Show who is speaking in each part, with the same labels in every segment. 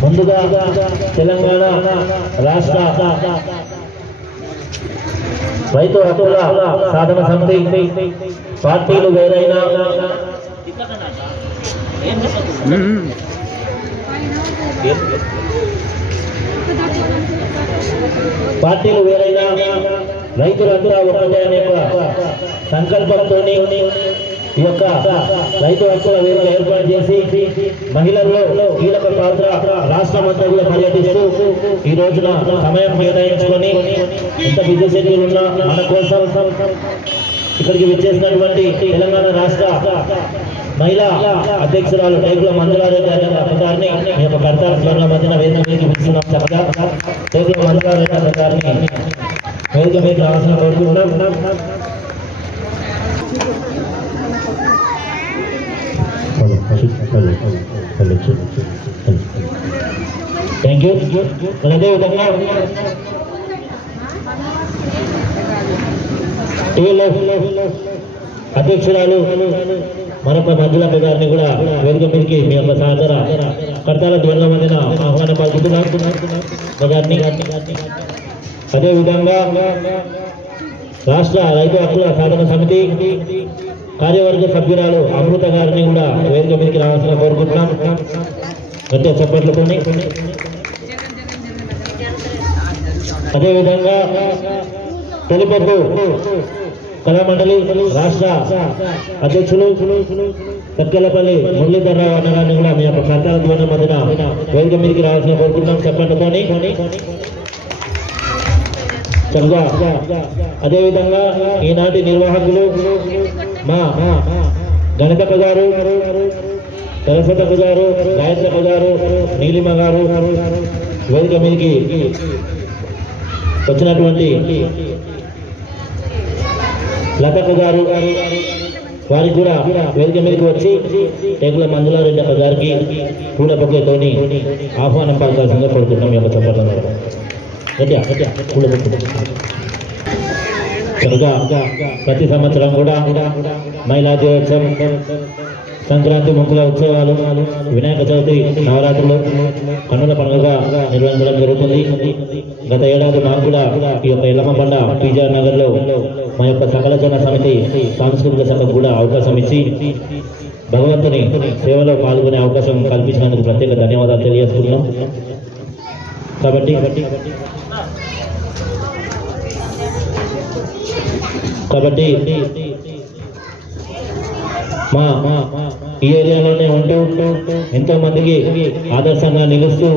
Speaker 1: ముందుగా తెలంగాణ రాష్ట్ర రైతు హక్కుల సాధన సమితి పార్టీలు వేరైనా పార్టీలు వేరైనా రైతులంతా ఒకటే అనే సంకల్పంతో ఈ యొక్క రైతు హక్కుల వేదిక ఏర్పాటు చేసి మహిళల్లో కీలక పాత్ర రాష్ట్రం అంతా కూడా పర్యటిస్తూ ఈ రోజున సమయం కేటాయించుకొని ఇంత బిజీ షెడ్యూల్ ఉన్న మన కోసం ఇక్కడికి విచ్చేసినటువంటి తెలంగాణ రాష్ట్ర మహిళా అధ్యక్షురాలు టైగుల మంజులారెడ్డి అనే గారిని మీ యొక్క కర్తాల మధ్యన వేదిక మీదకి పిలుస్తున్నాం. చక్కగా టైగుల మంజులారెడ్డి గారిని వేదిక మీద రావాల్సిన కోరుకుంటున్నాం థ్యాంక్ యూ అదేవిధంగా అధ్యక్షురాలు మరొక మంజులమ్మ గారిని కూడా వేదిక మీదకి మీ యొక్క సహకార కర్తాల ద్వంద్వ మధ్యన ఆహ్వానం పలుకుతున్నాం. గారిని అదేవిధంగా రాష్ట్ర రైతు హక్కుల సాధన సమితి కార్యవర్గ సభ్యురాలు అమృత గారిని కూడా రావాల్సిన కోరుకుంటున్నాం గట్టిగా చప్పట్లతోని అదేవిధంగా తొలిపొద్దు కళామండలి రాష్ట్ర అధ్యక్షులు సత్కెలపల్లి మురళీధరరావు అన్నగారిని కూడా మీ యొక్క కర్తాల ద్వారా మధ్యన వేదిక మీదకి రావాల్సిన కోరుకుంటున్నాం. చెప్పండి చక్కగా అదేవిధంగా ఈనాటి నిర్వాహకులు మా గణితప్ప గారు సరస్వతకు గారు గాయత్రకు గారు నీలిమ గారు వేదిక మీదకి వచ్చినటువంటి లతకు గారు వారికి కూడా వేదిక మీదకి వచ్చి టేకుల మంజులారెడ్డి అక్క గారికి పూల పక్కతోని ఆహ్వానం పలకాల్సిందిగా కోరుకుంటున్నాం ఈ యొక్క చెప్పడం కనుక ప్రతి సంవత్సరం కూడా మహిళా దినోత్సవం సంక్రాంతి ముగ్గుల ఉత్సవాలు వినాయక చవితి నవరాత్రులు కన్నుల పండుగగా నిర్వహించడం జరుగుతుంది. గత ఏడాది మాకు కూడా ఈ యొక్క ఎల్లమ్మ బండ పీజార్ నగర్లో మా యొక్క సకల జన సమితి సాంస్కృతిక సభకు కూడా అవకాశం ఇచ్చి భగవంతుని సేవలో పాల్గొనే అవకాశం కల్పించినందుకు ప్రత్యేక ధన్యవాదాలు తెలియజేస్తున్నాం కాబట్టి కాబట్టి మా ఈ ఏరియాలోనే ఉంటూ ఎంతో మందికి ఆదర్శంగా నిలుస్తూ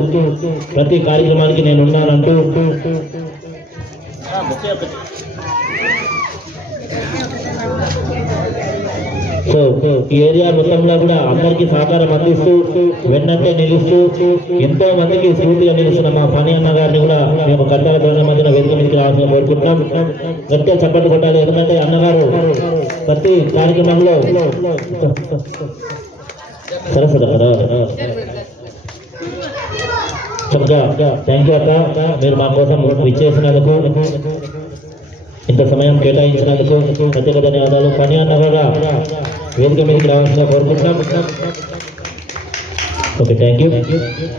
Speaker 1: ప్రతి కార్యక్రమానికి నేను ఉన్నానంటూ సో ఈ ఏరియా మొత్తంలో కూడా అందరికీ సహకారం అందిస్తూ వెన్నంటే నిలుస్తూ ఎంతో మందికి స్ఫూర్తిగా నిలుస్తున్న మా పని అన్న గారిని కూడా మేము కట్టాల ద్వారా మధ్యన వెతుకు నుంచి రావాల్సిన కోరుకుంటున్నాం. గట్టిగా చప్పట్లు కొట్టాలి. ఎందుకంటే అన్నగారు ప్రతి కార్యక్రమంలో సరస్వత చక్కగా థ్యాంక్ యూ అక్క. మీరు మా కోసం విచ్చేసినందుకు ఇంత సమయం కేటాయించినందుకు ప్రత్యేక ధన్యవాదాలు. పని అన్నగా వేదిక మీదకి రావాల్సిన కోరుకుంటున్నాం. ఓకే థ్యాంక్ యూ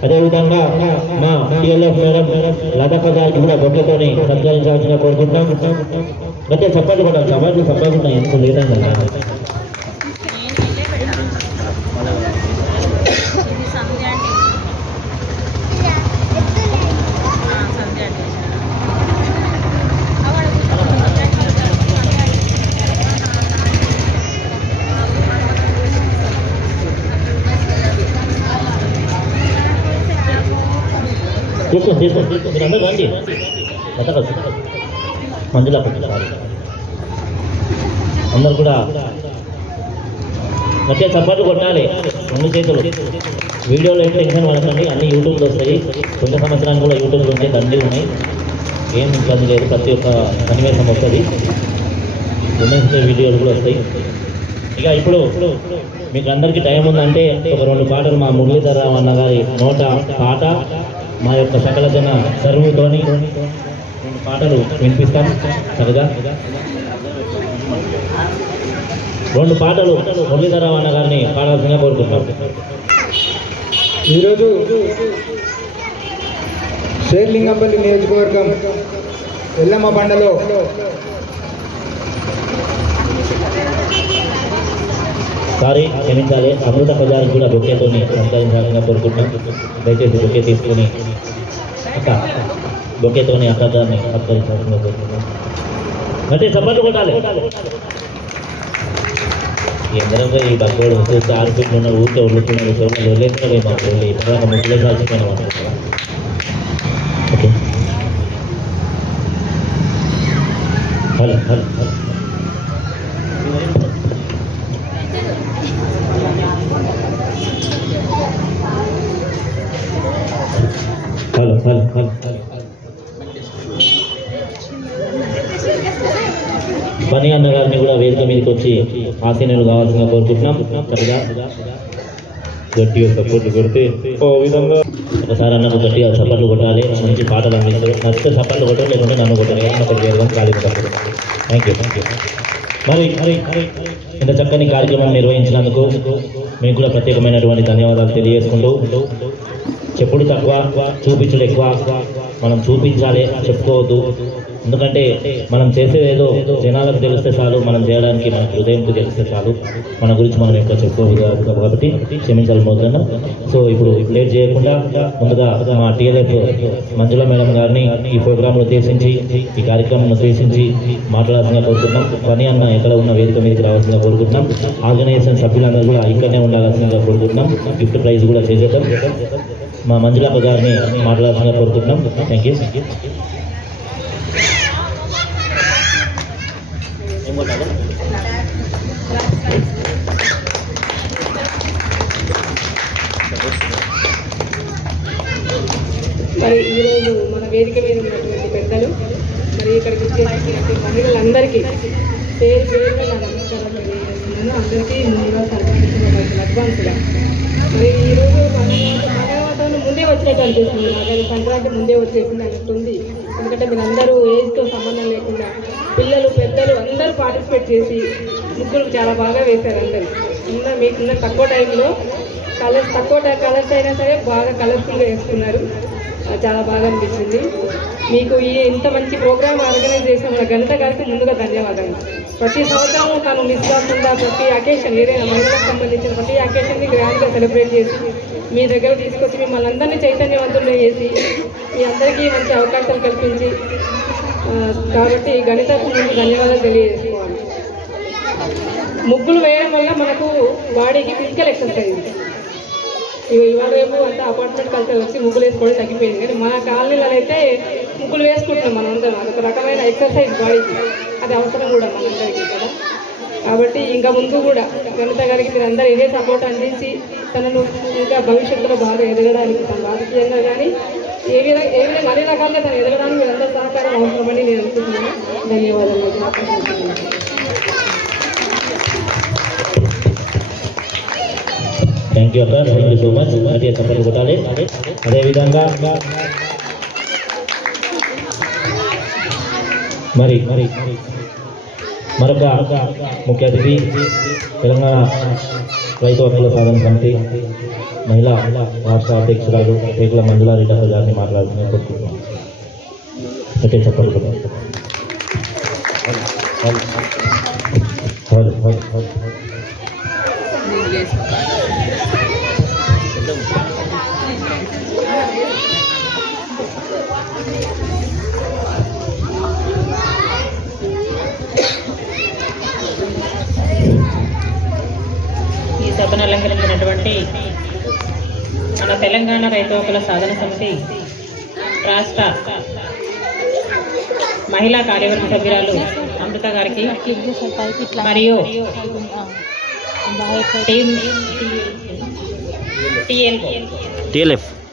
Speaker 1: అదేవిధంగా మా టిఎల్ఎఫ్ మేడం లతక్క గారికి కూడా బొట్లతోని సత్కరించాల్సిన కోరుకుంటాం అయితే చప్పట్లు కూడా సమాజం చప్పకుండా ఎందుకు లేదండి
Speaker 2: ఇది సంధ్య అండి ఆ, సంధ్య అండి
Speaker 1: తీసుకోండి మీరు అందరూ రండి అందరు కూడా మధ్య చప్పట్లు కొట్టాలి రెండు చేతులు వీడియోలో ఏం టెన్షన్ పడకండి అన్ని యూట్యూబ్లో వస్తాయి కొన్ని సంవత్సరానికి కూడా యూట్యూబ్లో ఉంటే దండి ఉన్నాయి ఏం ఇబ్బంది లేదు ప్రతి ఒక్క సన్నివేశం వస్తుంది ఉమెన్స్ డే వీడియోలు కూడా వస్తాయి ఇక ఇప్పుడు మీకు అందరికీ టైం ఉందంటే ఒక రెండు పాటలు మా మురళీధరరావు అన్న గారి నోట పాట మా యొక్క సకల జన సరువుతోని రెండు పాటలు వినిపిస్తాం. సరదా రెండు పాటలు మురళీధరరావు అన్న గారిని పాడాల్సిందిగా కోరుకుంటాం
Speaker 3: ఈరోజు శేర్లింగంపల్లి నియోజకవర్గం ఎల్లమ్మ బండలో
Speaker 1: సారీ క్షమించాలి అమృత బజార్ కూడా బొకేతో సత్కరించాలని కోరుకుంటున్నాం దయచేసి బొకే తీసుకుని అక్క బొకేతోని అక్క గారిని సత్కరించాలని కోరుకుంటున్నాం అంటే చప్పట్లు కొట్టాలి ఎందరో ఈ బగ్గోడు చూస్తే ఆరు ఫీట్లు ఉన్న ఊరికే వదులుతున్నాడు చూడండి వదిలేస్తున్నాడు మాకు ఇప్పుడు ముట్లేసాల్సిపోయిన okay hello hello hello hello పని అన్న గారిని కూడా వేదిక మీదకి వచ్చి ఆసీనులు కావాల్సిందిగా కోరుకుంటున్నాం. చక్కగా గట్టిగా సపోర్ట్ కొడితే ఓ విధంగా ఒకసారి అన్నకు గట్టిగా చప్పట్లు కొట్టాలి. మంచి పాటలు అందిస్తారు. నచ్చితే చప్పట్లు కొట్టడం లేకుంటే నన్ను కొట్టాలి ఏమన్నా ఒకటి చేయడం ఖాళీ థ్యాంక్ యూ థ్యాంక్ యూ మరి మరి ఇంత చక్కని కార్యక్రమం నిర్వహించినందుకు మీకు కూడా ప్రత్యేకమైనటువంటి ధన్యవాదాలు తెలియజేసుకుంటూ చెప్పుడు తక్కువ చూపించడం ఎక్కువ. మనం చూపించాలి చెప్పుకోవద్దు. ఎందుకంటే మనం చేసేది ఏదో జనాలకు తెలిస్తే చాలు మనం చేయడానికి మన హృదయంకు తెలిస్తే చాలు. మన గురించి మనం ఎక్కువ చెప్పుకోవద్దు కాదు కాబట్టి క్షమించాలి మోదన్న సో ఇప్పుడు లేట్ చేయకుండా ముందుగా మా టీఎల్ఎఫ్ మంజుల మేడం గారిని ఈ ప్రోగ్రాంను ఉద్దేశించి ఈ కార్యక్రమం ఉద్దేశించి మాట్లాడాల్సిన కోరుకుంటున్నాం. పని అన్న ఎక్కడ ఉన్న వేదిక మీదకి రావాల్సిందిగా కోరుకుంటున్నాం. ఆర్గనైజేషన్ సభ్యులందరూ కూడా ఇక్కడనే ఉండాల్సిందిగా కోరుకుంటున్నాం. గిఫ్ట్ ప్రైజ్ కూడా చేసేద్దాం. మా మంజులమ్మ గారిని మాట్లాడాల్సిందిగా కోరుకుంటున్నాం. థ్యాంక్ యూ థ్యాంక్ యూ
Speaker 4: మరి ఈరోజు మన వేదిక మీద ఉన్నటువంటి పెద్దలు మరి ఇక్కడికి వచ్చేసినటువంటి మహిళలందరికీ పేరు పేరుగా నా నమస్కారం తెలియజేస్తున్నాను. అందరికీ ముందుగా సంక్రాంతి అడ్వాన్స్గా మరి ఈరోజు మన వాతావరణం ముందే వచ్చినట్టు అనిపిస్తుంది. నాకైతే సంక్రాంతి ముందే వచ్చేసింది అన్నట్టుంది. ఎందుకంటే మీరందరూ ఏజ్తో సంబంధం లేకుండా పిల్లలు పెద్దలు అందరూ పార్టిసిపేట్ చేసి ముగ్గురు చాలా బాగా వేశారు అందరు. అందరూ మీకున్న తక్కువ టైంలో కలర్స్ తక్కువ కలర్స్ అయినా సరే బాగా కలర్ఫుల్గా వేస్తున్నారు చాలా బాగా అనిపించింది. మీకు ఈ ఇంత మంచి ప్రోగ్రామ్ ఆర్గనైజ్ చేసిన గణిత గారికి ముందుగా ధన్యవాదాలు. ప్రతి సంవత్సరం తను మిస్ కాకుండా ప్రతి అకేషన్ ఏదైనా మహిళలకు సంబంధించిన ప్రతి అకేషన్ని గ్రాండ్గా సెలబ్రేట్ చేసి మీ దగ్గర తీసుకొచ్చి మిమ్మల్ని అందరినీ చైతన్యవంతులు చేసి మీ అందరికీ మంచి అవకాశాలు కల్పించి కాబట్టి గణితకు ముందు ధన్యవాదాలు తెలియజేసుకోవాలి. ముగ్గులు వేయడం వల్ల మనకు బాడీకి ఫిజికల్ ఎక్సర్సైజ్ ఇవాళ రేపు అంతా అపార్ట్మెంట్ కల్చర్ వచ్చి ముగ్గులు వేసుకోవడం తగ్గిపోయింది. కానీ మన కాలనీలో అయితే ముగ్గులు వేసుకుంటున్నాం మనం అందరం. అదొక రకమైన ఎక్సర్సైజ్ బాడీకి. అది అవసరం కూడా మనందరికీ కదా. కాబట్టి ఇంకా ముందు కూడా గణిత గారికి మీరు అందరూ ఇదే సపోర్ట్ అందించి తనను ఇంకా భవిష్యత్తులో బాగా ఎదగడానికి తన రాజకీయంగా కానీ ఏ విధంగా ఏ విధంగా అన్ని రకాలుగా తను ఎదగడానికి మీరు అందరూ సహకారం అవసరమని నేను అనుకుంటున్నాను ధన్యవాదాలు
Speaker 1: థ్యాంక్ యూ అక్క థ్యాంక్ యూ సో మచ్ గట్టిగా చప్పట్లు కొట్టాలి అదేవిధంగా మరి మరి మరొక ముఖ్య అతిథి తెలంగాణ రైతు హక్కుల సాధన సమితి మహిళా రాష్ట్ర అధ్యక్షురాలు రేకుల మంజులారెడ్డి అక్క గారిని మాట్లాడుతున్నా కోరుకుంటున్నాం గట్టిగా చప్పట్లు కొట్టాలి హలో హలో
Speaker 2: అలంకరించినటువంటి మన తెలంగాణ రైతు హక్కుల సాధన సమితి రాష్ట్ర మహిళా కార్యవర్గ సభ్యురాలు అమృత గారికి మరియు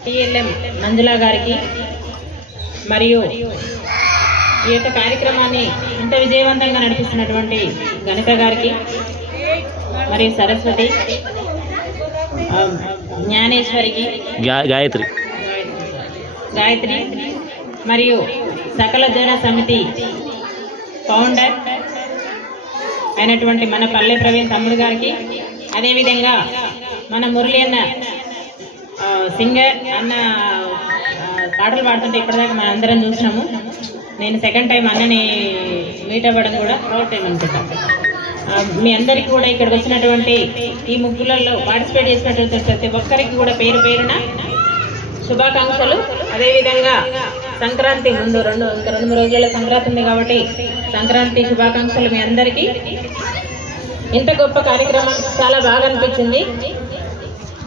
Speaker 2: టిఎల్ఎం మంజులా గారికి మరియు ఈ యొక్క కార్యక్రమాన్ని ఇంత విజయవంతంగా నడిపిస్తున్నటువంటి గణిత గారికి మరియు సరస్వతి జ్ఞానేశ్వరికి.
Speaker 1: గాయత్రి.
Speaker 2: గాయత్రి మరియు సకల జన సమితి ఫౌండర్ అయినటువంటి మన పల్లె ప్రవీణ్ తమ్ముడు గారికి. అదేవిధంగా మన మురళి అన్న సింగర్ అన్న పాటలు పాడుతుంటే ఇప్పటిదాకా మనం అందరం చూసినాము. నేను సెకండ్ టైం అన్నని మీట్ అవ్వడం కూడా థర్డ్ టైం అనుకుంటా. ఆ, మీ అందరికీ కూడా ఇక్కడికి వచ్చినటువంటి ఈ ముగ్గులలో పార్టిసిపేట్ చేసినటువంటి ప్రతి ఒక్కరికి కూడా పేరు పేరున శుభాకాంక్షలు. అదేవిధంగా సంక్రాంతి ముందు రెండు ఇంకా రెండు మూడు రోజుల సంక్రాంతి ఉంది కాబట్టి సంక్రాంతి శుభాకాంక్షలు మీ అందరికీ. ఇంత గొప్ప కార్యక్రమం చాలా బాగా అనిపించింది.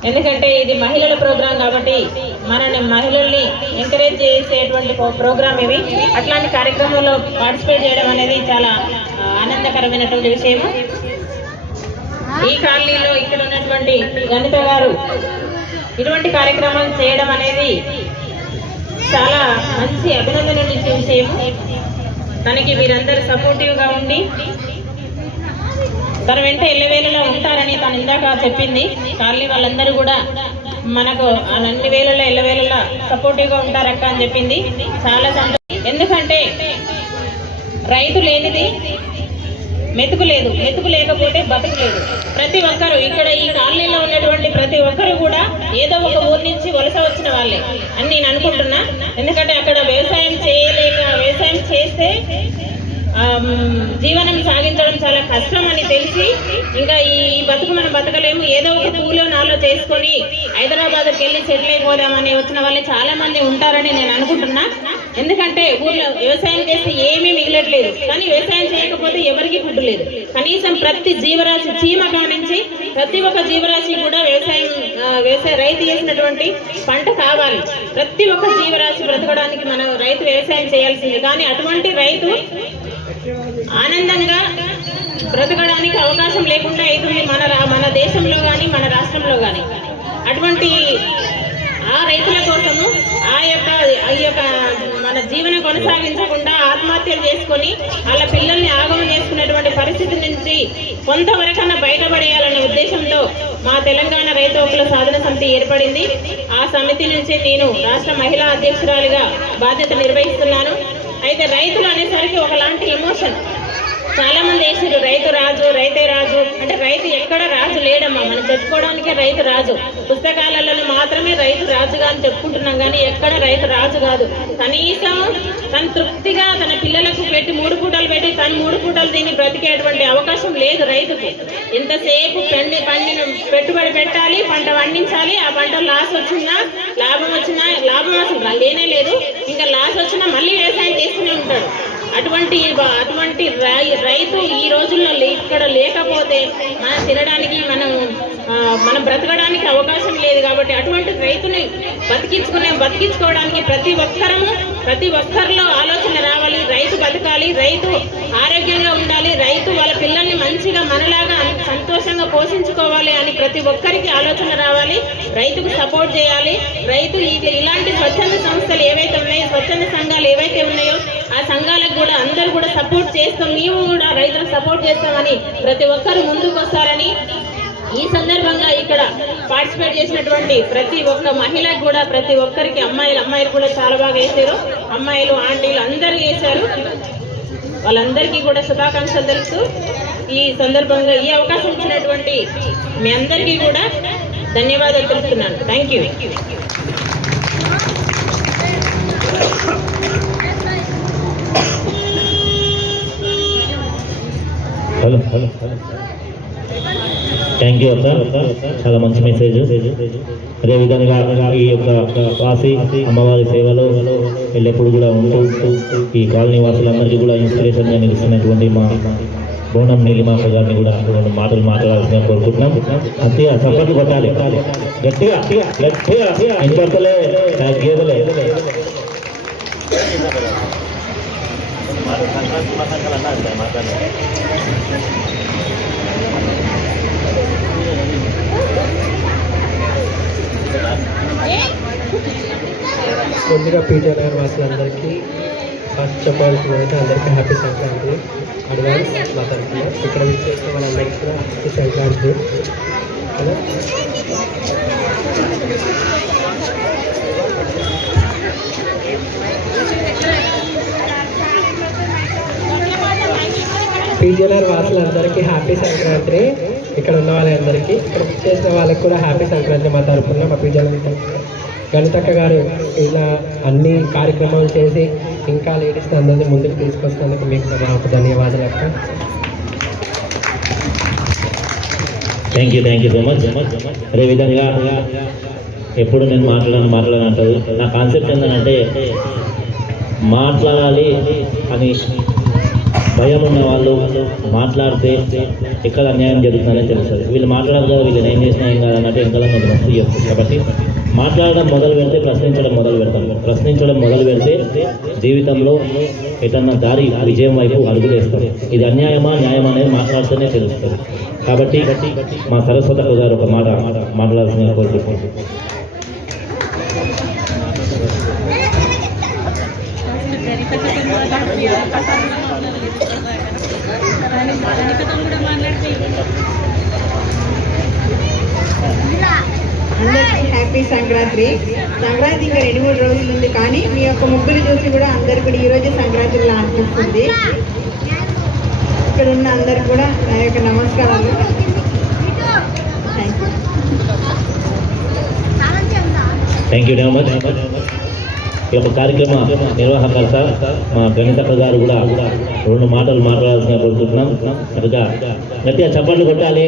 Speaker 2: ఎందుకంటే ఇది మహిళల ప్రోగ్రాం కాబట్టి మనని మహిళల్ని ఎంకరేజ్ చేసేటువంటి ప్రోగ్రాం ఇది. అట్లాంటి కార్యక్రమంలో పార్టిసిపేట్ చేయడం అనేది చాలా ఆనందకరమైనటువంటి విషయము. ఈ కాలనీలో ఇక్కడ ఉన్నటువంటి గణిత గారు ఇటువంటి కార్యక్రమాలు చేయడం అనేది చాలా మంచి అభినందనలు విషయం తనకి వీరందరూ సపోర్టివ్గా ఉండి తన వెంట ఎల్లవేళలా ఉంటారని తను ఇందాక చెప్పింది. కాలనీ వాళ్ళందరూ కూడా మనకు ఆ అన్ని వేళల్లో ఎల్లవేళలా సపోర్టివ్గా ఉంటారక్క అని చెప్పింది. చాలా సంతోషం. ఎందుకంటే రైతు లేనిది మెతుకు లేదు. మెతుకు లేకపోతే బతుకు లేదు ప్రతి ఒక్కరు ఇక్కడ ఈ కాలనీలో ఉన్నటువంటి ప్రతి ఒక్కరు కూడా ఏదో ఒక ఊరు నుంచి వలస వచ్చిన వాళ్ళే. అని నేను అనుకుంటున్నా. ఎందుకంటే అక్కడ వ్యవసాయం చేయలేక వ్యవసాయం చేస్తే జీవనం సాగించడం చాలా కష్టం అని తెలిసి ఇంకా ఈ బతుకు మనం బతకలేము. ఏదో ఒక కూలో నాలో చేసుకొని హైదరాబాద్కి వెళ్ళి సెటిల్ అయిపోదామని వచ్చిన వాళ్ళే చాలా మంది ఉంటారని నేను అనుకుంటున్నా. ఎందుకంటే ఊళ్ళో వ్యవసాయం చేస్తే ఏమీ మిగలట్లేదు. కానీ వ్యవసాయం చేయకపోతే ఎవరికి ఫుడ్ లేదు. కనీసం ప్రతి జీవరాశి చీమ కానించి ప్రతి ఒక్క జీవరాశి కూడా వ్యవసాయం వ్యవసాయ రైతు చేసినటువంటి పంట కావాలి. ప్రతి ఒక్క జీవరాశి బ్రతకడానికి మనం రైతు వ్యవసాయం చేయాల్సింది. కానీ అటువంటి రైతు ఆనందంగా బ్రతకడానికి అవకాశం లేకుండా అవుతుంది మన రా- మన దేశంలో కానీ మన రాష్ట్రంలో కానీ అటువంటి ఆ రైతుల కోసము ఆ యొక్క ఈ యొక్క మన జీవనం కొనసాగించకుండా ఆత్మహత్యలు చేసుకొని వాళ్ళ పిల్లల్ని ఆగమం చేసుకునేటువంటి పరిస్థితి నుంచి కొంతవరకన్నా బయటపడేయాలనే ఉద్దేశంతో మా తెలంగాణ రైతు హక్కుల సాధన సమితి ఏర్పడింది. ఆ సమితి నుంచి నేను రాష్ట్ర మహిళా అధ్యక్షురాలిగా బాధ్యత నిర్వహిస్తున్నాను. అయితే రైతులు అనేసరికి ఒకలాంటి ఎమోషన్. చాలా మంది వేసారు రైతు రాజు రైతే రాజు. అంటే చెప్పుకోవడానికి రైతు రాజు. పుస్తకాలలో మాత్రమే రైతు రాజుగా అని చెప్పుకుంటున్నాం కానీ ఎక్కడ రైతు రాజు కాదు. కనీసం తను తృప్తిగా తన పిల్లలకు పెట్టి మూడు పూటలు పెట్టి తను మూడు పూటలు తిని బ్రతికేటువంటి అవకాశం లేదు రైతుకు. ఎంతసేపు పండి పండిన పెట్టుబడి పెట్టాలి పంట పండించాలి ఆ పంట లాస్ వచ్చినా లాభం వచ్చినా లాభం అసలు లేనే లేదు. ఇంకా లాస్ వచ్చినా మళ్ళీ వ్యవసాయం చేస్తూనే ఉంటాడు. అటువంటి అటువంటి రై- రైతు ఈ రోజుల్లో లే- ఇక్కడ లేకపోతే మనం తినడానికి మనం మనం బ్రతకడానికి అవకాశం లేదు కాబట్టి అటువంటి రైతుని బతికించుకునే బతికించుకోవడానికి ప్రతి ఒక్కరము ప్రతి ఒక్కరిలో ఆలోచన రావాలి. రైతు బతకాలి రైతు ఆరోగ్యంగా ఉండాలి రైతు వాళ్ళ పిల్లల్ని మంచిగా మనలాగా సంతోషంగా పోషించుకోవాలి అని ప్రతి ఒక్కరికి ఆలోచన రావాలి. రైతుకు సపోర్ట్ చేయాలి. రైతు ఇలాంటి స్వచ్ఛంద సంస్థలు ఏవైతే ఉన్నాయో స్వచ్ఛంద సంఘాలు ఏవైతే ఉన్నాయో ఆ సంఘాలకు కూడా అందరూ కూడా సపోర్ట్ చేస్తాం. మేము కూడా రైతులకు సపోర్ట్ చేస్తామని ప్రతి ఒక్కరు ముందుకు వస్తారని ఈ సందర్భంగా ఇక్కడ పార్టిసిపేట్ చేసినటువంటి ప్రతి ఒక్క మహిళకు కూడా ప్రతి ఒక్కరికి అమ్మాయిలు అమ్మాయిలు కూడా చాలా బాగా వేశారు అమ్మాయిలు ఆంటీలు అందరూ వేశారు. వాళ్ళందరికీ కూడా శుభాకాంక్షలు తెలుపుతూ ఈ సందర్భంగా ఈ అవకాశం ఇచ్చినటువంటి మీ అందరికీ కూడా ధన్యవాదాలు తెలుపుతున్నాను. Thank you
Speaker 1: hello hello. Thank you sir చాలా మంచి మెసేజ్ అదేవిధంగా ఈ యొక్క వాసి అమ్మవారి సేవలో ఎల్లప్పుడూ కూడా ఉంటూ ఈ కాలనీ వాసులందరికీ కూడా ఇన్స్పిరేషన్గా నిలుస్తున్నటువంటి మా బోనం నీలిమాక గారిని కూడా రెండు మాటలు మాట్లాడాల్సిన కోరుకుంటున్నాం. అంతే చప్పట్లు కొట్టాలి. గట్టిగా గట్టిగా. ఇంకొకలే గేదలే
Speaker 5: ముందుగా పీటర్ గారు వాసులందరికీ ఫస్ట్ చెప్పాల్సింది అయితే అందరికీ హ్యాపీ సంక్రాంతి అడ్వాన్స్ మా తరఫున ఇక్కడ విచ్చేసిన వాళ్ళందరికీ కూడా హ్యాపీ సంక్రాంతి కదా పీజీఆర్ వాసులందరికీ హ్యాపీ సంక్రాంతి ఇక్కడ ఉన్న వాళ్ళందరికీ ఇక్కడ చేసిన వాళ్ళకి కూడా హ్యాపీ సంక్రాంతి మా తరఫున మా పిల్లలు గణితక్క గారు ఇలా అన్ని కార్యక్రమాలు చేసి ఇంకా లేడీస్ అందరినీ ముందుకు తీసుకొస్తున్నందుకు మీకు నాకు ధన్యవాదాలు అక్క.
Speaker 1: Thank you thank you so much అదేవిధంగా ఎప్పుడు నేను మాట్లాడాను మాట్లాడాను అంటారు. నా కాన్సెప్ట్ ఏంటంటే మాట్లాడాలి అని భయం ఉన్న వాళ్ళు మాట్లాడితే ఎక్కడ అన్యాయం జరుగుతుందని తెలుస్తుంది. వీళ్ళు మాట్లాడాలి కదా వీళ్ళు ఏం చేసినా ఏం కాదన్నట్టు అన్నట్టు మస్తు చేస్తుంది కాబట్టి మాట్లాడడం మొదలు పెడితే ప్రశ్నించడం మొదలు పెడతాం ప్రశ్నించడం మొదలు పెడితే జీవితంలో ఎటన్నా దారి విజయం వైపు అడుగులేస్తారు. ఇది అన్యాయమా న్యాయమా అనేది మాట్లాడుతూనే తెలుస్తుంది. కాబట్టి మా సరస్వత గారు ఒక మాట మాట్లాడాల్సిన కోరుకుంటున్నాను.
Speaker 4: అందరికీ హ్యాపీ సంక్రాంతి. సంక్రాంతి ఇంకా రెండు మూడు రోజులు ఉంది కానీ మీ యొక్క ముగ్గులు చూసి కూడా అందరు కూడా ఈ రోజే సంక్రాంతిలా అనిపిస్తుంది ఇక్కడ ఉన్న అందరు కూడా నా యొక్క నమస్కారాలు. థ్యాంక్ యూ
Speaker 1: థ్యాంక్ యూ ఈ యొక్క కార్యక్రమ నిర్వాహకర్త మా గణితక్క గారు కూడా రెండు మాటలు మాట్లాడాల్సిన కోరుకుంటున్నాం కనుక గట్టిగా చప్పట్లు కొట్టాలి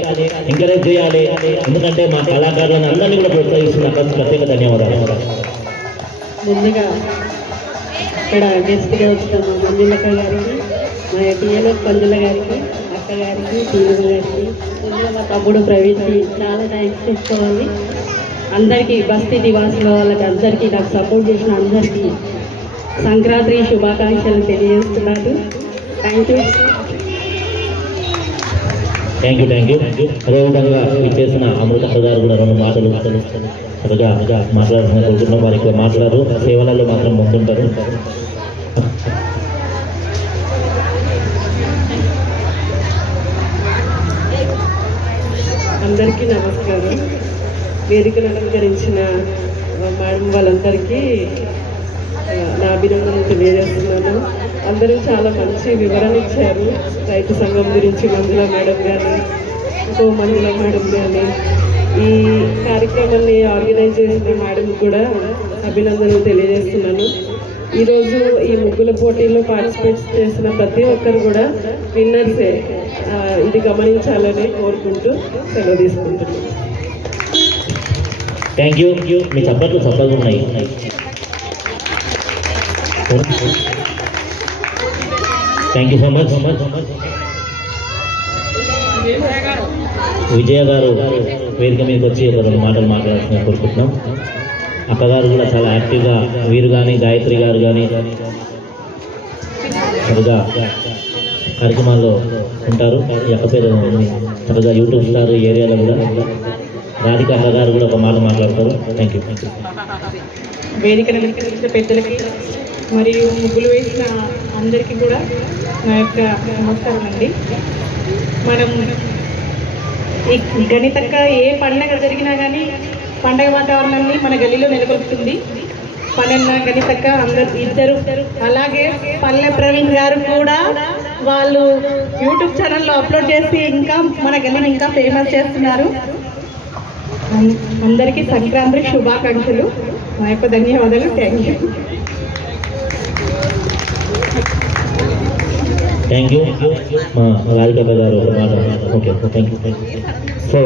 Speaker 1: ఎంకరేజ్ చేయాలి. ఎందుకంటే మా కళాకారులను అందరినీ కూడా ప్రోత్సహిస్తున్న ప్రత్యేక ధన్యవాదాలు.
Speaker 4: ముందుగా ఇక్కడ గెస్ట్గా వచ్చిన మా మంజులక్క గారికి మా టీఎల్ఎస్ పంజుల గారికి అక్క గారికి టీఎల్ గారికి మా తమ్ముడు ప్రవీణ్కి చాలా థ్యాంక్స్ చెప్పుకోవాలి. అందరికీ బస్తీ నివాసుల వాళ్ళకి అందరికీ నాకు సపోర్ట్ చేసిన అందరికీ సంక్రాంతి శుభాకాంక్షలు తెలియజేస్తున్నాను thank you
Speaker 1: thank you thank you అదేవిధంగా ఇచ్చేసిన అమృత గారు కూడా రెండు మాటలు. త్వరగా మాట్లాడాల్సిన కోరుకుంటున్నాం వారికి మాట్లాడారు. సేవలలో మాత్రం ముందుంటారు.
Speaker 4: అందరికీ నమస్కారం. వేదికను అలంకరించిన మేడం వాళ్ళందరికీ నా అభినందనలు తెలియజేస్తున్నాను. అందరూ చాలా మంచి వివరణ ఇచ్చారు. రైతు సంఘం గురించి మంజుల మేడం కానీ ఇంకో మంజుల మేడం కానీ ఈ కార్యక్రమాన్ని ఆర్గనైజ్ చేసిన మేడం కూడా అభినందనలు తెలియజేస్తున్నాను. ఈరోజు ఈ ముగ్గుల పోటీల్లో పార్టిసిపేట్ చేసిన ప్రతి ఒక్కరు కూడా విన్నర్సే ఇది గమనించాలని కోరుకుంటూ సెలవు తీసుకుంటున్నాను.
Speaker 1: థ్యాంక్ యూ మీ చప్పట్లు చప్పగా ఉన్నాయి thank you so much Vijaya గారు వేదిక మీదకి వచ్చి ఒక రెండు మాటలు మాట్లాడాల్సిన కోరుకుంటున్నాం. అక్కగారు కూడా చాలా యాక్టివ్గా వీరు కానీ గాయత్రి గారు కానీ సరిగా కార్యక్రమాల్లో ఉంటారు. ఈ అక్క పేరు యూట్యూబ్ స్టార్ ఏరియాలో కూడా రాధిక గారు కూడా ఒక మాట మాట్లాడతారు. థ్యాంక్ యూ థ్యాంక్ యూ
Speaker 4: వేదికను అలంకరించిన పెద్దలకి మరియు ముగ్గులు వేసిన అందరికీ కూడా నా యొక్క నమస్కారం అండి మనం ఈ గణితక్క ఏ పండగ జరిగినా కానీ పండగ వాతావరణాన్ని మన గల్లీలో నెలకొల్పుతుంది. పన్నెన్న గణితక్క అందరు ఇద్దరు అలాగే పల్లె ప్రవీణ్ గారు కూడా వాళ్ళు యూట్యూబ్ ఛానల్లో అప్లోడ్ చేసి ఇంకా మన గల్లీని ఇంకా ఫేమస్ చేస్తున్నారు. అందరికీ సంక్రాంతి శుభాకాంక్షలు. మా యొక్క ధన్యవాదాలు. థ్యాంక్ యూ
Speaker 1: థ్యాంక్ యూ మా రాధిక గారు ఒక మాట. Okay thank you thank you so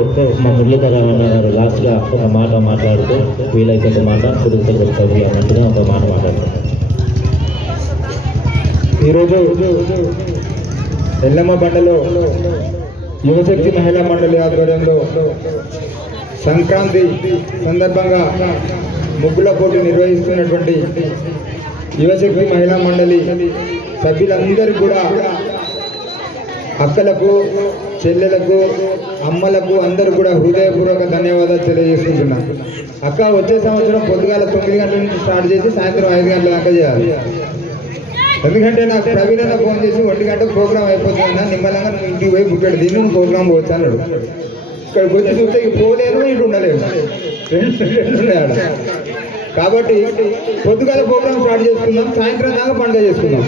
Speaker 1: మా మురళీధర రమణ గారు లాస్ట్గా ఒక మాట మాట్లాడుతూ వీలైతే ఒక మాట వస్తుంది అన్నట్టుగా ఒక మాట మాట్లాడతారు
Speaker 3: ఈరోజు ఎల్లమ్మ బండలో యువశక్తి మహిళా మండలి ఆధ్వర్యంలో సంక్రాంతి సందర్భంగా ముగ్గుల పోటీ నిర్వహిస్తున్నటువంటి యువశక్తి మహిళా మండలి సభ్యులందరికీ కూడా అక్కలకు చెల్లెలకు అమ్మలకు అందరూ కూడా హృదయపూర్వక ధన్యవాదాలు తెలియజేసుకుంటున్నాను. అక్క వచ్చే సంవత్సరం పొద్దుగాల తొమ్మిది గంటల నుంచి స్టార్ట్ చేసి సాయంత్రం ఐదు గంటల దాకా చేయాలి. ఎందుకంటే నాకు ప్రవీణ ఫోన్ చేసి ఒంటి గంట ప్రోగ్రామ్ అయిపోతుందన్న నిమ్మలంగా నువ్వు ఇంటికి పోయి బుట్టాడు దీన్ని నువ్వు ప్రోగ్రామ్ పోవచ్చు అన్నాడు. ఇక్కడికి వచ్చి చూస్తే పోలేను ఇటు ఉండలేను రెండు రెండు ఉన్నాయి ఆడ. కాబట్టి పొద్దుగాల ప్రోగ్రామ్ స్టార్ట్ చేసుకుందాం సాయంత్రం దాకా పండుగ చేసుకుందాం.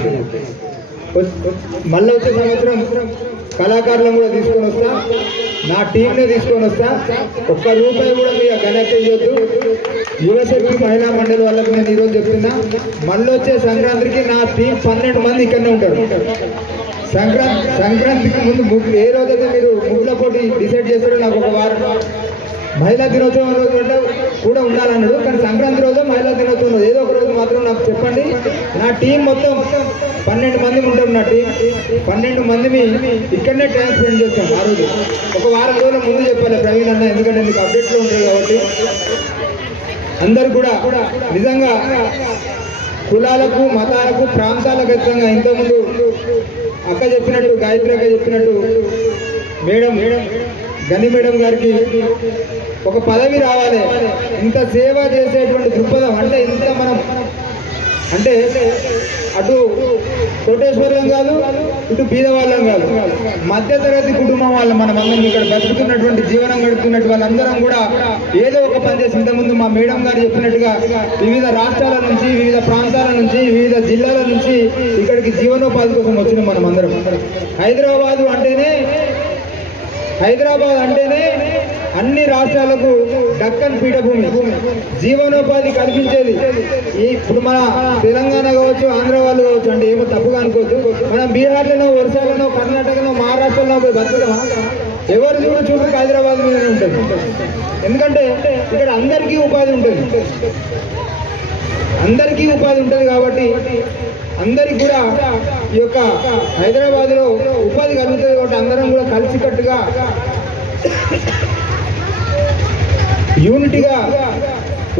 Speaker 3: మళ్ళీ వచ్చే సంవత్సరం కళాకారులను కూడా తీసుకొని వస్తా నా టీంనే తీసుకొని వస్తా. ఒక్క రూపాయి కూడా మీ కనెక్ట్ చేయొద్దు యువశక్తి మహిళా మండలి వాళ్ళకి నేను ఈరోజు చెప్తున్నా మళ్ళీ వచ్చే సంక్రాంతికి నా టీం పన్నెండు మంది ఇక్కడనే ఉంటారు. సంక్రాంతి సంక్రాంతికి ముందు ముగ్గులు ఏ రోజైతే మీరు ముగ్గుల పోటీ డిసైడ్ చేస్తారో నాకు ఒక వారం. మహిళా దినోత్సవం రోజు అంటే కూడా ఉండాలన్నాడు కానీ సంక్రాంతి రోజు మహిళా దినోత్సవం రోజు ఏదో ఒక రోజు మాత్రం నాకు చెప్పండి. నా టీం మొత్తం పన్నెండు మంది ఉంటాం నా టీం. పన్నెండు మందిని ఇక్కడనే టైం స్పెండ్ చేస్తాం ఆ రోజు. ఒక వారం రోజుల ముందు చెప్పాలి ప్రవీణ్ అన్న ఎందుకంటే మీకు అప్డేట్లో ఉంటుంది కాబట్టి. అందరు కూడా నిజంగా కులాలకు మతాలకు ప్రాంతాలకు ఖచ్చితంగా ఇంతకుముందు అక్క చెప్పినట్టు గాయత్రి అక్క చెప్పినట్టు మేడం గని మేడం గారికి ఒక పదవి రావాలి. ఇంత సేవ చేసేటువంటి దృక్పథం అంటే ఇంత మనం అంటే అటు కోటేశ్వరం కాదు ఇటు బీదవాళ్ళం కాదు మధ్యతరగతి కుటుంబం వాళ్ళు మనం అందరం ఇక్కడ బతుకుతున్నటువంటి జీవనం గడుపుతున్నట్టు వాళ్ళందరం కూడా ఏదో ఒక పని చేసి ఇంతకుముందు మా మేడం గారు చెప్పినట్టుగా వివిధ రాష్ట్రాల నుంచి వివిధ ప్రాంతాల నుంచి వివిధ జిల్లాల నుంచి ఇక్కడికి జీవనోపాధి కోసం వచ్చిన మనం అందరం. హైదరాబాదు అంటేనే హైదరాబాద్ అంటేనే అన్ని రాష్ట్రాలకు దక్కన్ పీఠభూమి. జీవనోపాధి కల్పించేది. ఇప్పుడు మన తెలంగాణ కావచ్చు ఆంధ్ర వాళ్ళు కావచ్చు అంటే ఏమో తప్పుగా అనుకోవద్దు. మనం బీహార్లోనో ఒరిస్సాలోనో కర్ణాటకలో మహారాష్ట్రలో పోయి బతుకుతామా ఎవరు చూడు చూపు హైదరాబాద్ మీదనే ఉంటుంది. ఎందుకంటే ఇక్కడ అందరికీ ఉపాధి ఉంటుంది. అందరికీ ఉపాధి ఉంటుంది కాబట్టి అందరికి కూడా ఈ యొక్క హైదరాబాద్లో ఉపాధి కలుగుతుంది కాబట్టి అందరం కూడా కలిసికట్టుగా యూనిటీగా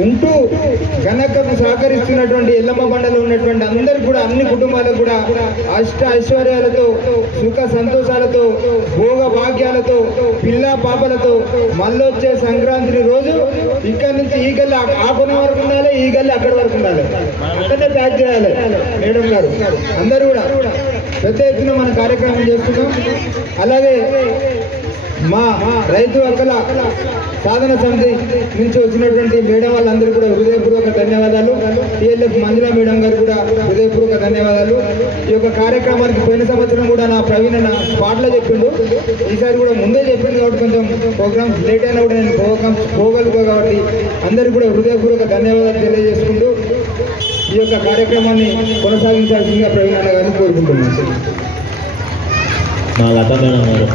Speaker 3: ఉంటూ గణకకు సహకరిస్తున్నటువంటి ఎల్లమ్మ బండలో ఉన్నటువంటి అందరు కూడా అన్ని కుటుంబాలకు కూడా అష్ట ఐశ్వర్యాలతో సుఖ సంతోషాలతో భోగ భాగ్యాలతో పిల్ల పాపలతో మళ్ళొచ్చే సంక్రాంతి రోజు ఇక్కడి నుంచి ఈ గల్లి ఆ- ఆ కొన వరకు ఉండాలి ఈ గల్లి అక్కడి వరకు ఉండాలి. అక్కడే ప్యాక్ చేయాలి మేడం గారు. అందరూ కూడా. పెద్ద ఎత్తున మన కార్యక్రమం చేస్తున్నాం. అలాగే మా రైతు హక్కుల సాధన సమితి నుంచి వచ్చినటువంటి మేడం వాళ్ళందరూ కూడా హృదయపూర్వక ధన్యవాదాలు. టీఎల్ఎఫ్ మంజుల మేడం గారు కూడా హృదయపూర్వక ధన్యవాదాలు. ఈ యొక్క కార్యక్రమానికి పోయిన సంవత్సరం కూడా నా ప్రవీణ అన్న పాటలో చెప్పిండు. ఈసారి కూడా ముందే చెప్పిండు కాబట్టి కొంచెం ప్రోగ్రామ్స్ లేట్ అయినా కూడా నేను ప్రోగ్రామ్ పోగలుగుతా కాబట్టి అందరికీ కూడా హృదయపూర్వక ధన్యవాదాలు తెలియజేసుకుంటూ ఈ యొక్క కార్యక్రమాన్ని కొనసాగించాల్సిందిగా ప్రవీణ గారిని కోరుకుంటున్నాను.
Speaker 1: మా లత మేడం గారు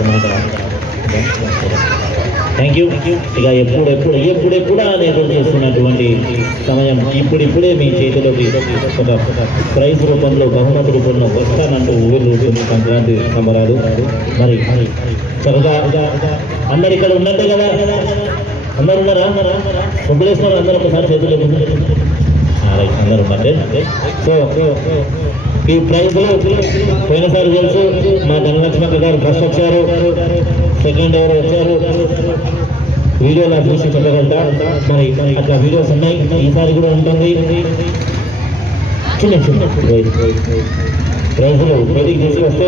Speaker 1: థ్యాంక్ యూ ఇక ఎప్పుడు ఎప్పుడు ఎప్పుడెప్పుడు అని ఎదురు చేస్తున్నటువంటి సమయం. ఇప్పుడిప్పుడే మీ చేతిలోకి ఒక ప్రైజ్ రూపంలో బహుమతి రూపంలో వస్తానంటూ ఊరుతుంది సంక్రాంతి సంబరాలు. మరి చక్కగా అందరు ఇక్కడ ఉన్నట్టే కదా? అందరు ఉన్నారా? ముగ్గులేస్తున్నారు అందరూ ఒకసారి చేతులు అందరు అందరూ ఉన్నట్టే. సో ఈ ప్రైజ్లో పోయినసారి తెలుసు మా ధనలక్ష్మక్క గారు ఫస్ట్ వచ్చారు సెకండ్ ఎవరు వచ్చారు. వీడియోలో చూసి చెప్పగలుగుతా. మరి అట్లా వీడియోస్ ఉన్నాయి. ఈసారి కూడా ఉంటుంది. చిన్న చిన్న. ప్రైజ్లు బయటికి తీసుకొస్తే